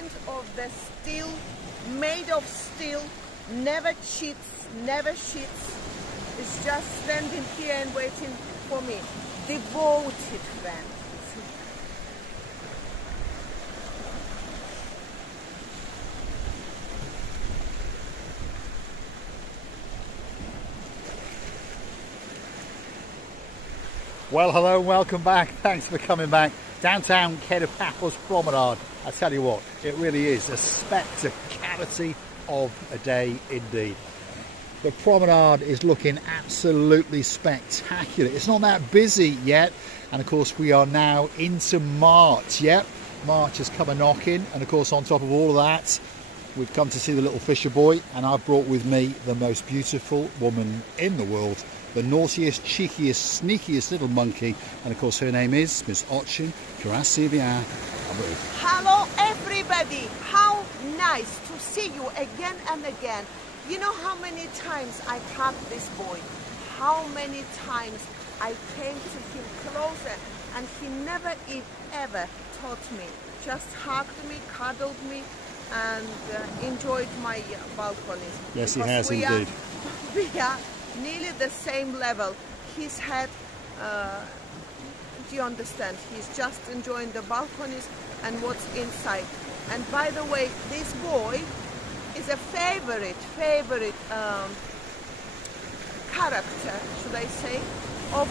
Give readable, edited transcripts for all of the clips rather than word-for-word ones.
friend of the steel, made of steel, never cheats, never cheats. Is just standing here and waiting for me. Devoted friend. Well, hello and welcome back. Thanks for coming back. Downtown Paphos Promenade. I tell you what, it really is a spectacality of a day indeed. The promenade is looking absolutely spectacular. It's not that busy yet, and of course we are now into March. Yep, March has come a knocking, and of course on top of all of that, we've come to see the little fisher boy, and I've brought with me the most beautiful woman in the world, the naughtiest, cheekiest, sneakiest little monkey, and of course her name is Miss Ochin. Krasivia. Hello everybody, how nice to see you again and again. You know how many times I hugged this boy, how many times I came to him closer, and he never ever taught me, just hugged me, cuddled me, and enjoyed my balconies. Yes, he has indeed. We are nearly the same level. His head, do you understand? He's just enjoying the balconies and what's inside. And by the way, this boy is a favorite character, should I say, of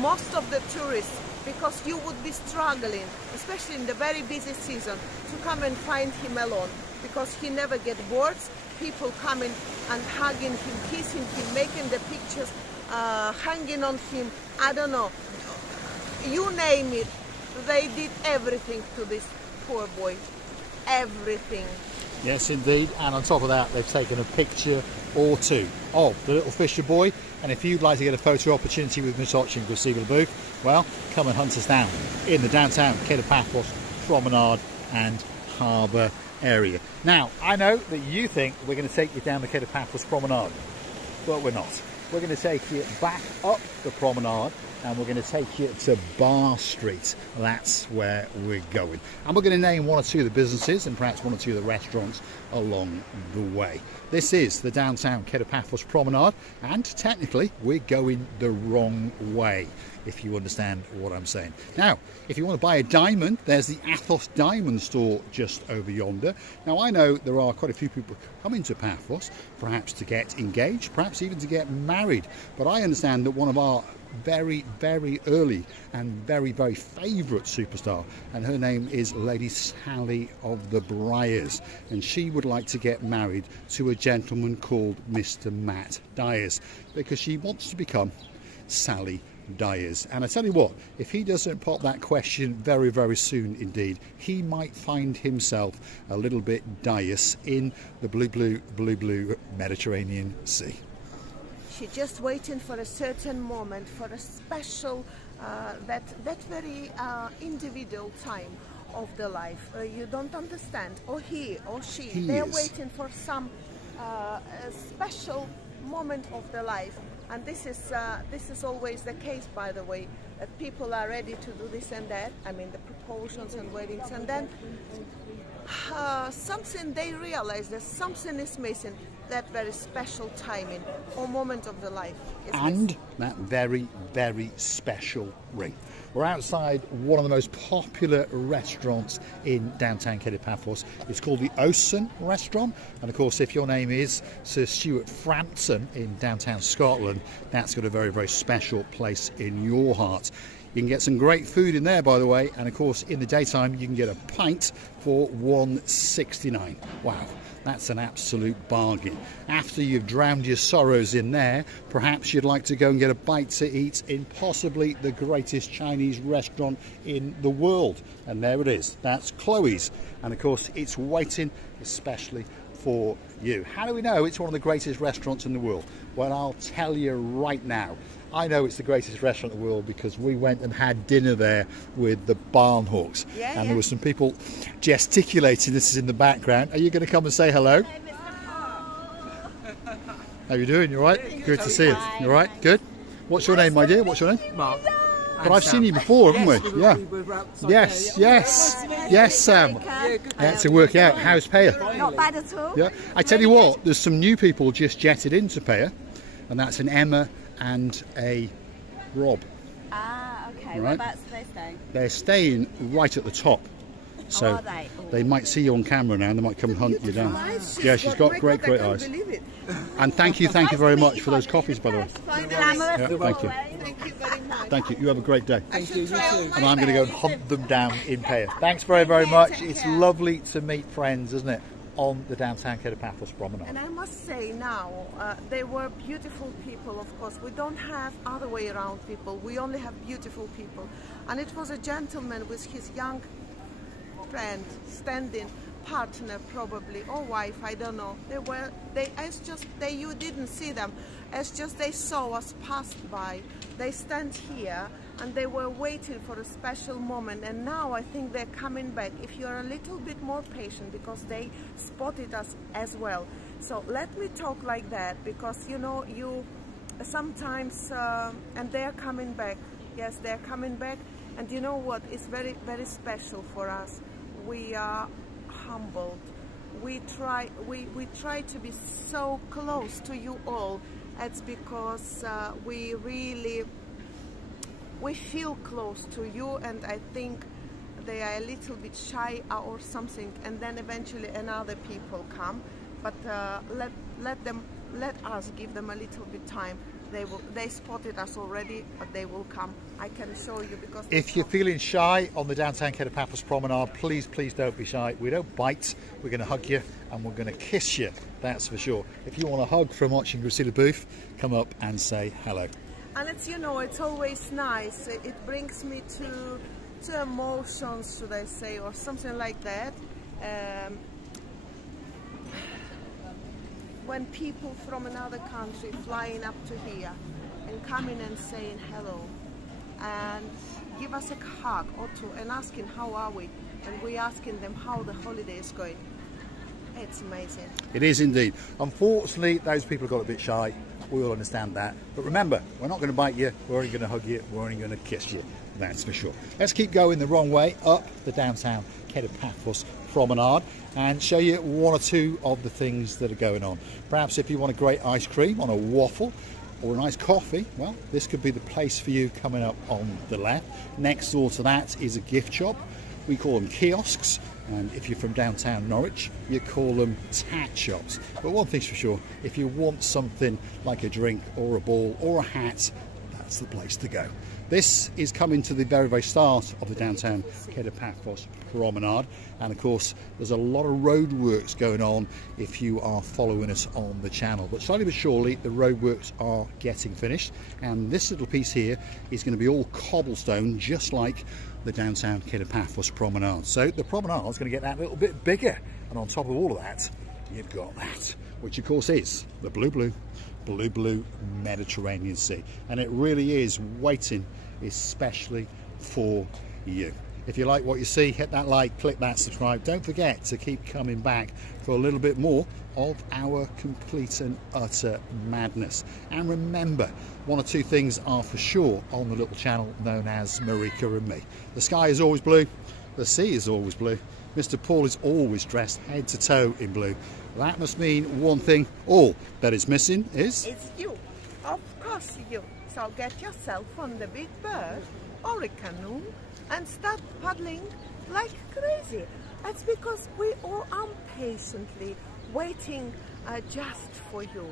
most of the tourists, because you would be struggling, especially in the very busy season, to come and find him alone, because he never gets bored. People coming and hugging him, kissing him, making the pictures, hanging on him, I don't know, you name it. They did everything to this poor boy, everything. Yes, indeed, and on top of that, they've taken a picture or two of the little fisher boy. And if you'd like to get a photo opportunity with Miss Ochin Krasivia booth, well, come and hunt us down in the downtown Paphos Promenade and Harbour area. Now, I know that you think we're going to take you down the Paphos Promenade, but we're not. We're going to take you back up the promenade, and we're going to take you to Bar Street. That's where we're going. And we're going to name one or two of the businesses and perhaps one or two of the restaurants along the way. This is the downtown Paphos Promenade, and technically we're going the wrong way, if you understand what I'm saying. Now, if you want to buy a diamond, there's the Athos Diamond Store just over yonder. Now, I know there are quite a few people coming to Paphos, perhaps to get engaged, perhaps even to get married. But I understand that one of our very early and very favourite superstar, and her name is Lady Sally of the Briars, and she would like to get married to a gentleman called Mr. Matt Dyers, because she wants to become Sally Dyers. And I tell you what, if he doesn't pop that question very soon indeed, he might find himself a little bit Dyers in the blue Mediterranean Sea. She's just waiting for a certain moment, for a special, that very individual time of the life. You don't understand, or he or she, they're waiting for some special moment of the life. And this is always the case, by the way, that people are ready to do this and that. I mean, the proposals and weddings, and then something, they realize that something is missing. That very special timing or moment of the life is and missing. That very special ring. We're outside one of the most popular restaurants in downtown Paphos. It's called the Ocean Restaurant, and of course, if your name is Sir Stuart Frampton in downtown Scotland, that's got a very special place in your heart. You can get some great food in there, by the way, and of course in the daytime you can get a pint for $1.69. Wow, that's an absolute bargain. After you've drowned your sorrows in there, perhaps you'd like to go and get a bite to eat in possibly the greatest Chinese restaurant in the world. And there it is, that's Chloe's, and of course it's waiting especially for you. How do we know it's one of the greatest restaurants in the world? Well, I'll tell you right now. I know it's the greatest restaurant in the world because we went and had dinner there with the Barn Hawks. And there were some people gesticulating. This is in the background. Are you going to come and say hello? How are you doing? You all right? Good to see you. You all right? Good? What's your name, my dear? What's your name? Mark. But I've seen you before, haven't we? Yeah. Yes, Sam. Yeah, Had to work out how's Paya. Not bad at all. Yeah. I tell you what, there's some new people just jetted into Paya, and that's an Emma and a Rob. Ah, okay. Right. Whereabouts are they staying? They're staying right at the top. So are they? they might see you on camera now and they might come hunt you down. Yeah, she's got great eyes. And thank you very much for those coffees, by the way. Glamorous. Yeah, thank you. Thank you very much. Thank you. You have a great day. Thank you, you too. And I'm going to go and hunt them down in Paya. Thanks very much. It's lovely to meet friends, isn't it, on the downtown Paphos promenade. And I must say now, they were beautiful people, of course. We don't have other way around people. We only have beautiful people. And it was a gentleman with his young friend, standing partner probably, or wife, I don't know. You didn't see them. As just they saw us pass by, they stand here and they were waiting for a special moment, and now I think they're coming back. If you're a little bit more patient, because they spotted us as well. So let me talk like that, because you know, you sometimes, and they're coming back. Yes, they're coming back. And you know what? It's very, very special for us. We are humbled. We try to be so close to you all. It's because we feel close to you, and I think they are a little bit shy or something, and then eventually another people come. But let us give them a little bit time. They spotted us already, but they will come. I can show you, because if you're feeling shy on the downtown Paphos promenade, please don't be shy. We don't bite. We're going to hug you and we're going to kiss you. That's for sure. If you want a hug from watching Gracila booth, come up and say hello. And it's, you know, it's always nice. It brings me to emotions, should I say, or something like that. When people from another country flying up to here and coming and saying hello and give us a hug or two and asking how are we, and we asking them how the holiday is going. It's amazing. It is indeed. Unfortunately, those people got a bit shy. We all understand that. But remember, we're not going to bite you, we're only going to hug you, we're only going to kiss you. That's for sure. Let's keep going the wrong way up the downtown Paphos promenade and show you one or two of the things that are going on. Perhaps if you want a great ice cream on a waffle or a nice coffee, well, this could be the place for you coming up on the left. Next door to that is a gift shop. We call them kiosks, and if you're from downtown Norwich, you call them tat shops. But one thing's for sure, if you want something like a drink or a ball or a hat, that's the place to go. This is coming to the very start of the downtown Paphos promenade, and of course there's a lot of roadworks going on if you are following us on the channel. But slowly but surely the roadworks are getting finished, and this little piece here is going to be all cobblestone, just like the downtown Paphos promenade. So the promenade is going to get that little bit bigger, and on top of all of that you've got that, which of course is the blue Mediterranean Sea, and it really is waiting especially for you. If you like what you see, hit that like, click that subscribe. Don't forget to keep coming back for a little bit more of our complete and utter madness. And remember, one or two things are for sure on the little channel known as Marika and me. The sky is always blue, the sea is always blue, Mr. Paul is always dressed head to toe in blue. That must mean one thing, all that is missing is... It's you, of course you. So get yourself on the big bird or a canoe and start paddling like crazy. That's because we all are patiently waiting just for you.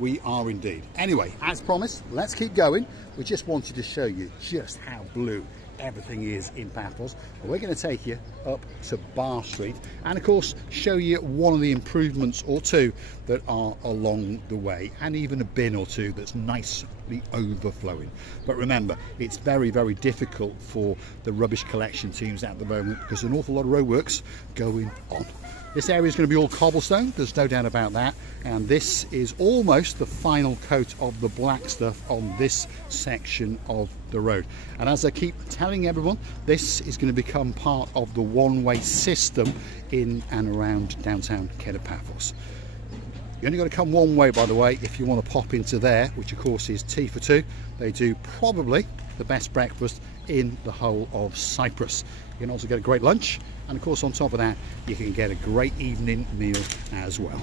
We are indeed. Anyway, as promised, let's keep going. We just wanted to show you just how blue everything is in Paphos. We're going to take you up to Bar Street and of course show you one of the improvements or two that are along the way, and even a bin or two that's nicely overflowing. But remember, it's very difficult for the rubbish collection teams at the moment because an awful lot of roadworks going on. This area is going to be all cobblestone, there's no doubt about that, and this is almost the final coat of the black stuff on this section of the road. And as I keep telling everyone, this is going to become part of the one-way system in and around downtown Paphos. You only got to come one way, by the way, if you want to pop into there, which of course is T for 2. They do probably the best breakfast in the whole of Cyprus. You can also get a great lunch, and of course on top of that you can get a great evening meal as well.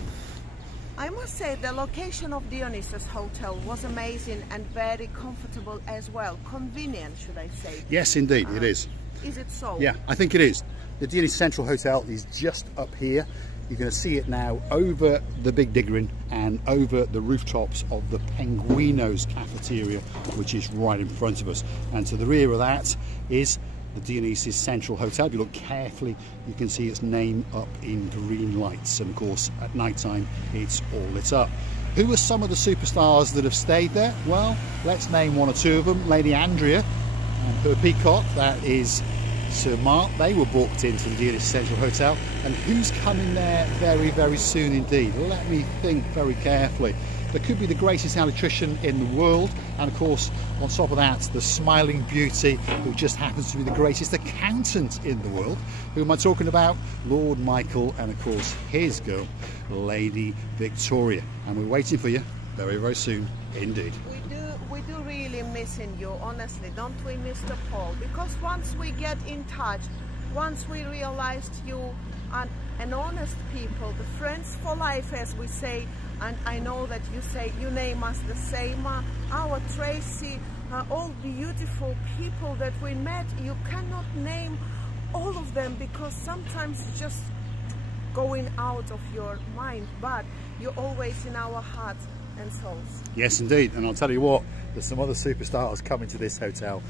I must say the location of Dionysus Hotel was amazing and very comfortable as well. Convenient, should I say? Yes, indeed, it is. Is it so? Yeah, I think it is. The Dionysus Central Hotel is just up here. You're going to see it now over the Big Diggerin and over the rooftops of the Penguinos cafeteria, which is right in front of us. And to the rear of that is the Dionysus Central Hotel. If you look carefully, you can see its name up in green lights. And of course, at night time, it's all lit up. Who are some of the superstars that have stayed there? Well, let's name one or two of them. Lady Andrea and her peacock, that is Sir Mark. They were booked into the Dionysus Central Hotel. And who's coming there very, very soon indeed? Let me think very carefully. There could be the greatest electrician in the world, and of course on top of that the smiling beauty who just happens to be the greatest accountant in the world. Who am I talking about? Lord Michael, and of course his girl, Lady Victoria. And we're waiting for you very, very soon indeed. We do really missing you, honestly, don't we, Mr. Paul? Because once we get in touch, once we realized you are an honest people, the friends for life, as we say, and I know that you say you name us the same, our Tracy, all beautiful people that we met. You cannot name all of them because sometimes it's just going out of your mind, but you're always in our hearts and souls. Yes indeed, and I'll tell you what, there's some other superstars coming to this hotel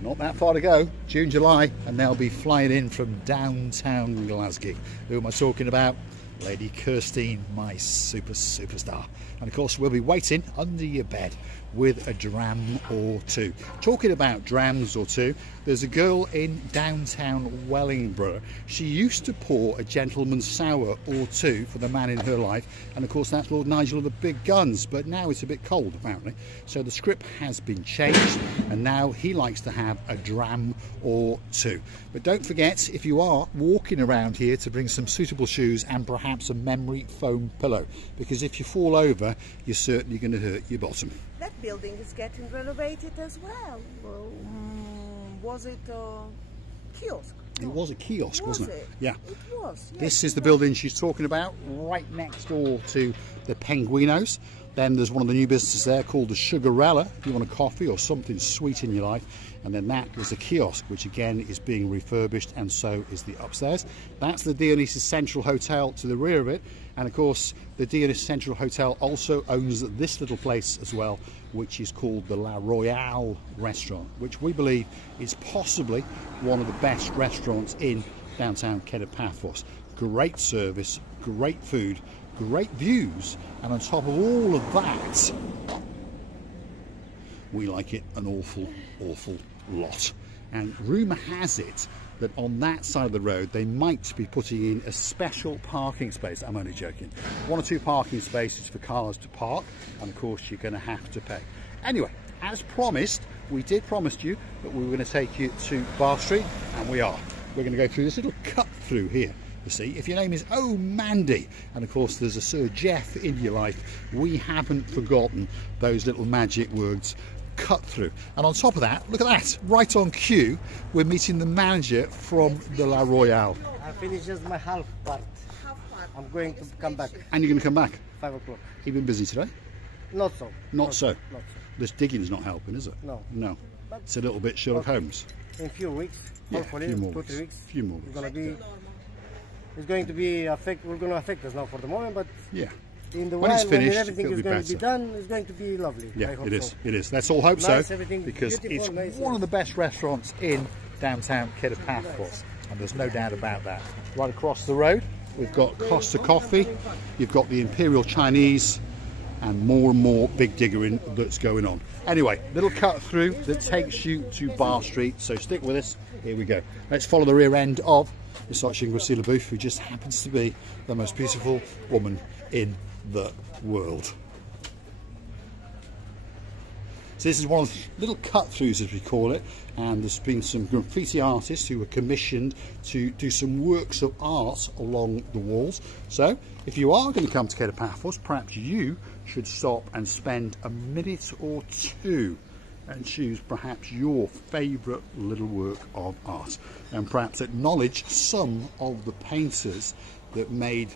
not that far to go, June, July, and they'll be flying in from downtown Glasgow. Who am I talking about? Lady Kirstine, my superstar. And of course we'll be waiting under your bed with a dram or two. Talking about drams or two, there's a girl in downtown Wellingborough. She used to pour a gentleman's sour or two for the man in her life, and of course that's Lord Nigel of the Big Guns, but now it's a bit cold apparently, so the script has been changed and now he likes to have a dram or two. But don't forget, if you are walking around here, to bring some suitable shoes and perhaps a memory foam pillow, because if you fall over you're certainly going to hurt your bottom. That building is getting renovated as well. Was it a kiosk? It was a kiosk, wasn't it? Yeah. It was. Yes, this is the building she's talking about, right next door to the Penguinos. Then there's one of the new businesses there called the Sugarella, if you want a coffee or something sweet in your life. And then that is a kiosk, which again is being refurbished, and so is the upstairs. That's the Dionysus Central Hotel to the rear of it. And of course, the Dionysus Central Hotel also owns this little place as well, which is called the La Royale restaurant, which we believe is possibly one of the best restaurants in downtown Paphos. Great service, great food, great views, and on top of all of that, we like it an awful lot. And rumour has it that on that side of the road they might be putting in a special parking space. I'm only joking. 1 or 2 parking spaces for cars to park, and of course you're going to have to pay. Anyway, as promised, we did promise you that we were going to take you to Bar Street, and we are. We're going to go through this little cut through here. You see, if your name is Oh Mandy, and of course there's a Sir Jeff in your life, we haven't forgotten those little magic words, cut through. And on top of that, look at that, right on cue, we're meeting the manager from the La Royale. I finished just my half part. I'm going to come back. And you're going to come back? 5 o'clock. You've been busy today? Not so. Not so? Not so. This digging's not helping, is it? No. No. It's a little bit Sherlock Holmes. In a few weeks, Yeah, hopefully, a few more 2 or 3 weeks. Few more It's weeks. gonna be. It's going to be affect. We're going to affect us now for the moment, but Yeah. in the When while, it's finished, when everything it'll is be going to be better. done, it's going to be lovely. Yeah, I hope it is. so. It is. Let's all hope Nice, so, everything because beautiful, it's nice, one of the best restaurants in downtown Paphos, and there's no doubt about that. Right across the road, we've got Costa Coffee, you've got the Imperial Chinese, and more Big Diggering that's going on. Anyway, little cut through that takes you to Bar Street, so stick with us. Here we go. Let's follow the rear end of Miss Gracila Booth, who just happens to be the most beautiful woman in the world. So this is one of the little cut-throughs, as we call it, and there's been some graffiti artists who were commissioned to do some works of art along the walls. So if you are going to come to Paphos, perhaps you should stop and spend a minute or two and choose perhaps your favourite little work of art, and perhaps acknowledge some of the painters that made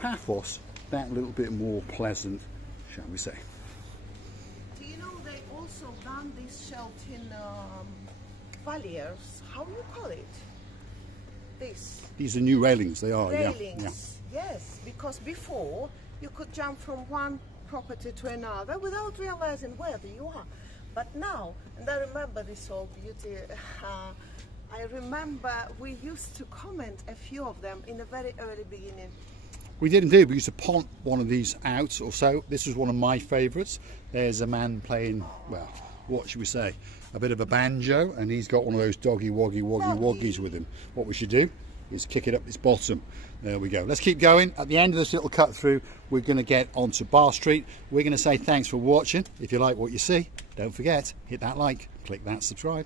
Paphos that little bit more pleasant, shall we say. Do you know they also done this shelf in valiers? How do you call it? These are new railings, they are, railings. Yeah. Yes, because before you could jump from one property to another without realizing where you are. But now, and I remember this old beauty, I remember we used to comment a few of them in the very early beginning. We did indeed. We used to pont one of these out or so. This was one of my favourites. There's a man playing, well, what should we say, a bit of a banjo, and he's got one of those doggy woggies with him. What we should do is kick it up its bottom. There we go. Let's keep going. At the end of this little cut through, we're going to get onto Bar Street. We're going to say thanks for watching. If you like what you see, don't forget, hit that like, click that subscribe.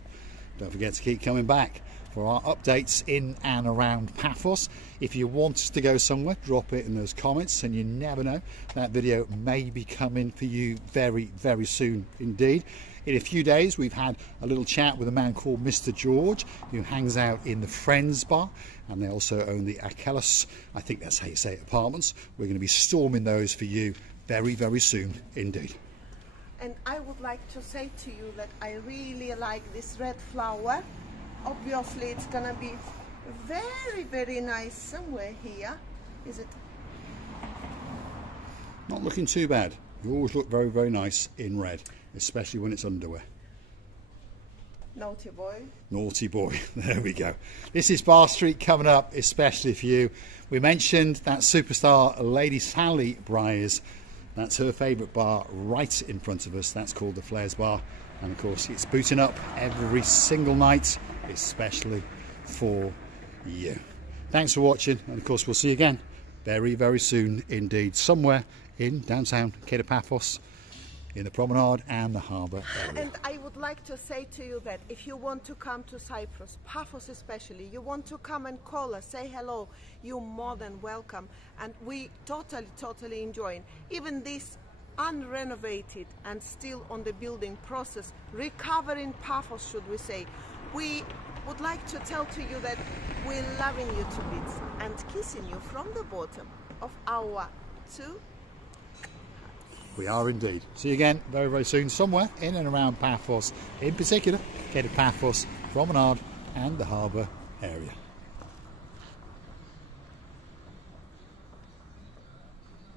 Don't forget to keep coming back for our updates in and around Paphos. If you want us to go somewhere, drop it in those comments, and you never know, that video may be coming for you very, very soon indeed. In a few days, we've had a little chat with a man called Mr. George, who hangs out in the Friends Bar, and they also own the Achilles, I think that's how you say it, apartments. We're going to be storming those for you very, very soon indeed. And I would like to say to you that I really like this red flower. Obviously, it's going to be very, very nice somewhere here. Is it? Not looking too bad. You always look very, very nice in red, especially when it's underwear. Naughty boy. Naughty boy. There we go. This is Bar Street coming up, especially for you. We mentioned that superstar Lady Sally Briers. That's her favourite bar right in front of us. That's called the Flares Bar. And of course, it's booting up every single night, especially for you. Thanks for watching. And of course, we'll see you again very, very soon indeed, somewhere in downtown Paphos, in the promenade and the harbour area. And I would like to say to you that if you want to come to Cyprus, Paphos especially, you want to come and call us, say hello, you're more than welcome. And we totally enjoying even this unrenovated and still on the building process, recovering Paphos, should we say. We would like to tell to you that we're loving you to bits and kissing you from the bottom of our two. We are indeed. See you again very, very soon, somewhere in and around Paphos, in particular, Paphos, promenade and the harbour area.